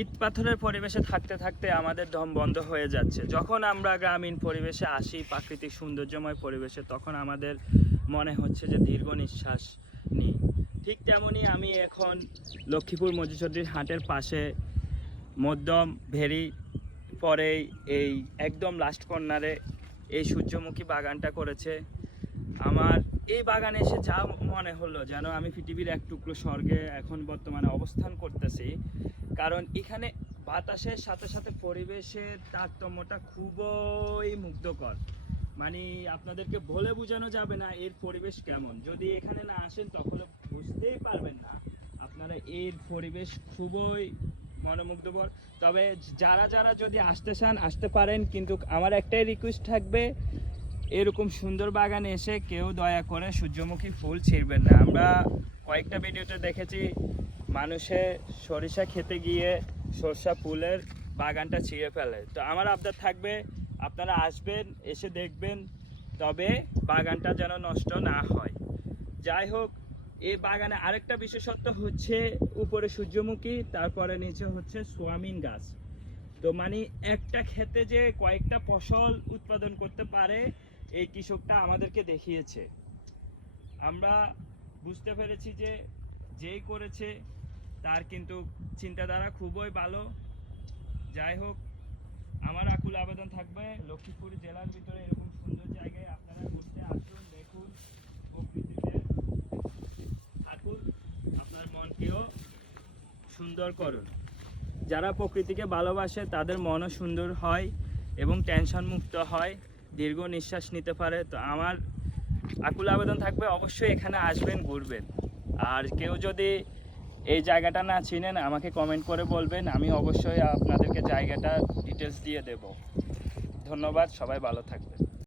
ইট পাথরের পরিবেশে থাকতে থাকতে আমাদের দম বন্ধ হয়ে যাচ্ছে। যখন আমরা গ্রামীণ পরিবেশে আসি, প্রাকৃতিক সৌন্দর্যময় পরিবেশে, তখন আমাদের মনে হচ্ছে যে দীর্ঘ নিঃশ্বাস নিই। ঠিক তেমনই আমি এখন লক্ষ্মীপুর মজিচৌধুরীর হাটের পাশে মধ্যম ভেরি পরেই এই একদম লাস্ট কর্নারে এই সূর্যমুখী বাগানটা করেছে। আমার এই বাগানে এসে যা মনে হলো যেন আমি পৃথিবীর এক টুকরো স্বর্গে এখন বর্তমানে অবস্থান করতেছি। কারণ এখানে বাতাসের সাথে সাথে পরিবেশের তারতম্যটা খুবই মুগ্ধকর। মানে আপনাদেরকে বলে বোঝানো যাবে না এর পরিবেশ কেমন। যদি এখানে না আসেন তাহলে বুঝতেই পারবেন না। আপনারা এর পরিবেশ খুবই মনোমুগ্ধকর। তবে যারা যারা যদি আসতে চান আসতে পারেন, কিন্তু আমার একটাই রিকোয়েস্ট থাকবে, এরকম সুন্দর বাগানে এসে কেউ দয়া করে সূর্যমুখী ফুল ছিঁড়বেন না। আমরা কয়েকটা ভিডিওতে দেখেছি মানুষে সরিষা খেতে গিয়ে সরষা ফুলের বাগানটা ছিঁড়ে ফেলে। তো আমার আবদার থাকবে আপনারা আসবেন, এসে দেখবেন, তবে বাগানটা যেন নষ্ট না হয়। যাই হোক, এই বাগানে আরেকটা বিশেষত্ব হচ্ছে উপরে সূর্যমুখী, তারপরে নিচে হচ্ছে সোয়াবিন গাছ। তো মানে একটা ক্ষেতে যে কয়েকটা ফসল উৎপাদন করতে পারে এই কৃষকটা আমাদেরকে দেখিয়েছে। আমরা বুঝতে পেরেছি যে যেই করেছে তার কিন্তু চিন্তাধারা খুবই ভালো। যাই হোক, আমার আকুল আবেদন থাকবে লক্ষ্মীপুর জেলার ভিতরে এরকম সুন্দর জায়গায় আপনারা ঘুরতে আসুন, দেখুন, প্রকৃতিতে থাকুন, আপনার মনকেও সুন্দর করুন। যারা প্রকৃতিকে ভালোবাসে তাদের মনও সুন্দর হয় এবং টেনশন মুক্ত হয়, দীর্ঘ নিঃশ্বাস নিতে পারে। তো আমার আকুল আবেদন থাকবে অবশ্যই এখানে আসবেন, ঘুরবেন। আর কেউ যদি এই জায়গাটা না চিনেন আমাকে কমেন্ট করে বলবেন, আমি অবশ্যই আপনাদেরকে জায়গাটা ডিটেলস দিয়ে দেব। ধন্যবাদ, সবাই ভালো থাকবেন।